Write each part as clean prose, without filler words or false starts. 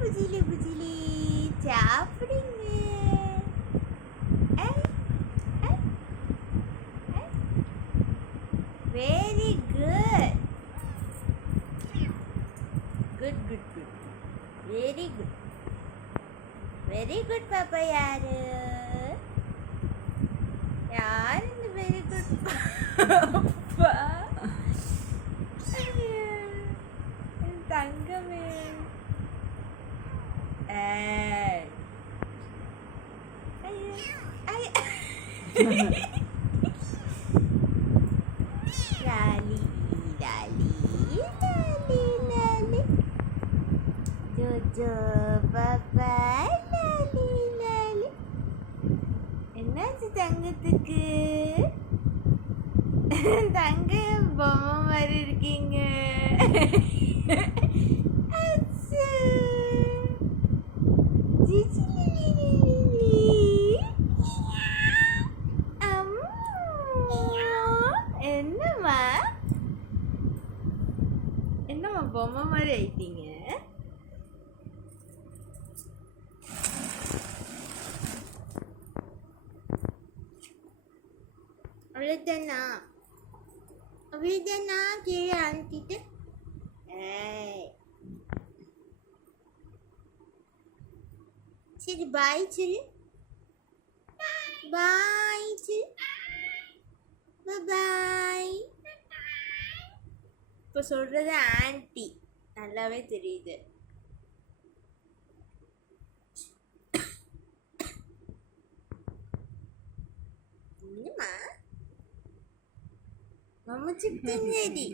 புஜிலி புஜிலி சாப்பிடுங்க. Very good good good good very good very good பாப்பா. யாரு யார் இந்த வெரி குட் பாப்பா? தங்கமே. லாலி லாலி லாலி லாலி ஜோஜோ பாப்பா லாலி லாலி. என்னாச்சு தங்கத்துக்கு? தங்க பொம்மை மாதிரி இருக்கீங்க. என்னம்மா என்னம்மா பொம்மை மாதிரி ஆயிட்டீங்க? அவ்வளோதானா அவ்வளோதானா கீழே அனுப்பிட்டு சரி பாய் சொல்லு. பாய் சொல்லு. பாய். இப்போ சொல்றது ஆன்ட்டி நல்லாவே தெரியுது. என்னம்மா மம்முச்சிக்கிட்டேடி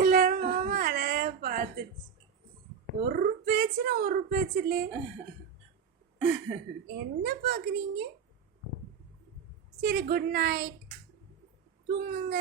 எல்லாரும் மாமா அழகா பார்த்துச்சு. ஒரு பேச்சுனா ஒரு பேச்சு இல்லையே. என்ன பார்க்குறீங்க? சரி குட் நைட், தூங்குங்க.